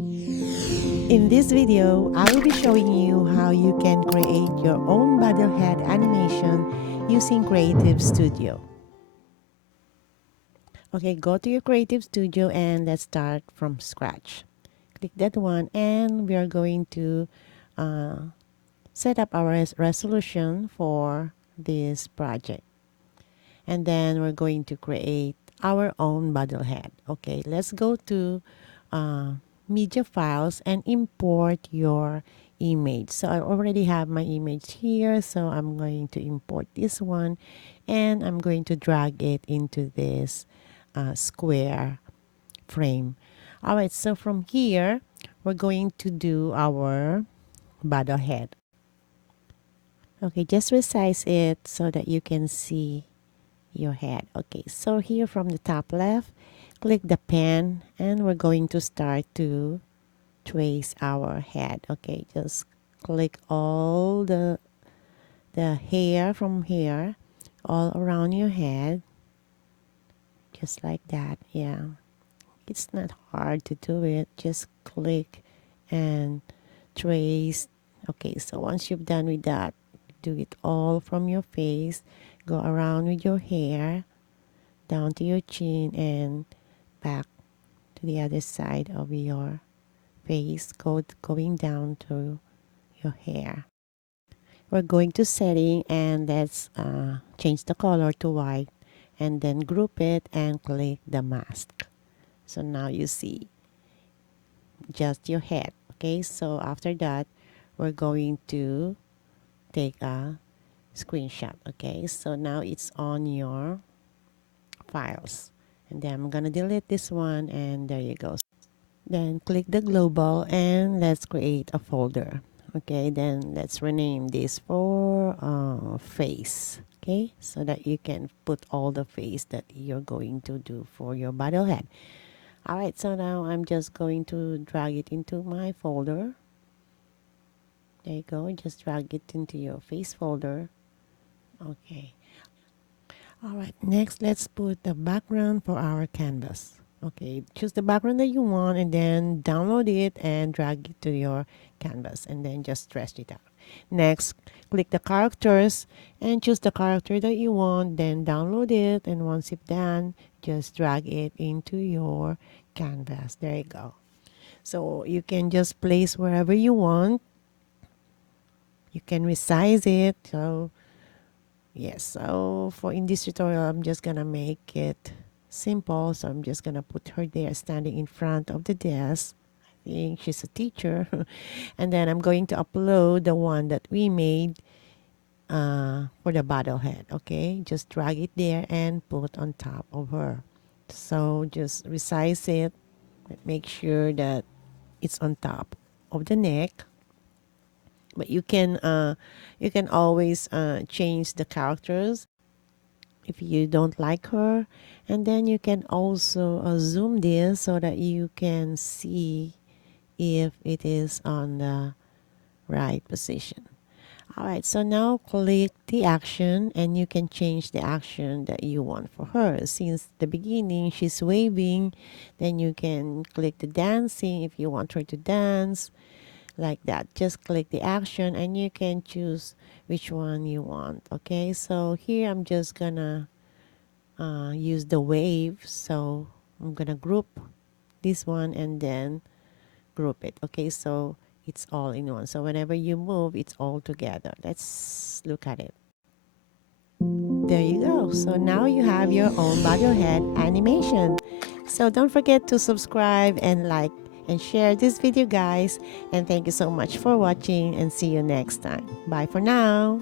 In this video, I will be showing you how you can create your own Boddle Head animation using Creative Studio. Okay, go to your Creative Studio and let's start from scratch. Click that one and we are going to set up our resolution for this project. And then we're going to create our own Boddle Head. Okay, let's go to media files and import your image. So I already have my image here, so I'm going to import this one and I'm going to drag it into this square frame. All right, so from here we're going to do our Boddle Head. Okay, just resize it so that you can see your head. Okay, so here from the top left, click the pen and we're going to start to trace our head. Okay, just click all the hair from here all around your head, just like that. Yeah, it's not hard to do it. Just click and trace. Okay, so once you've done with that, do it all from your face, go around with your hair down to your chin and back to the other side of your face, going down to your hair. We're going to setting and let's change the color to white and then group it and click the mask. So now you see just your head. Okay, so after that we're going to take a screenshot. Okay, so now it's on your files and then I'm gonna delete this one and there you go. Then click the global and let's create a folder. Okay, then let's rename this for face. Okay, so that you can put all the face that you're going to do for your Boddle Head. All right, so now I'm just going to drag it into my folder. There you go, just drag it into your face folder. Okay. All right, next let's put the background for our canvas. Okay, choose the background that you want and then download it and drag it to your canvas and then just stretch it out. Next, click the characters and choose the character that you want, then download it, and once you've done, just drag it into your canvas. There you go. So you can just place wherever you want. You can resize it. So yes, so for in this tutorial, I'm just gonna make it simple. So I'm just gonna put her there standing in front of the desk. I think she's a teacher. And then I'm going to upload the one that we made for the Boddle Head. Okay, just drag it there and put on top of her. So just resize it, make sure that it's on top of the neck. But you can always change the characters if you don't like her, and then you can also zoom this so that you can see if it is on the right position. All right, so now click the action and you can change the action that you want for her. Since the beginning she's waving, then you can click the dancing if you want her to dance, like that. Just click the action and you can choose which one you want. Okay, so here I'm just gonna use the wave, so I'm gonna group this one and then group it. Okay, so it's all in one, so whenever you move it's all together. Let's look at it. There you go. So now you have your own Boddle Head animation. So don't forget to subscribe and like and share this video, guys, and thank you so much for watching and see you next time. Bye for now.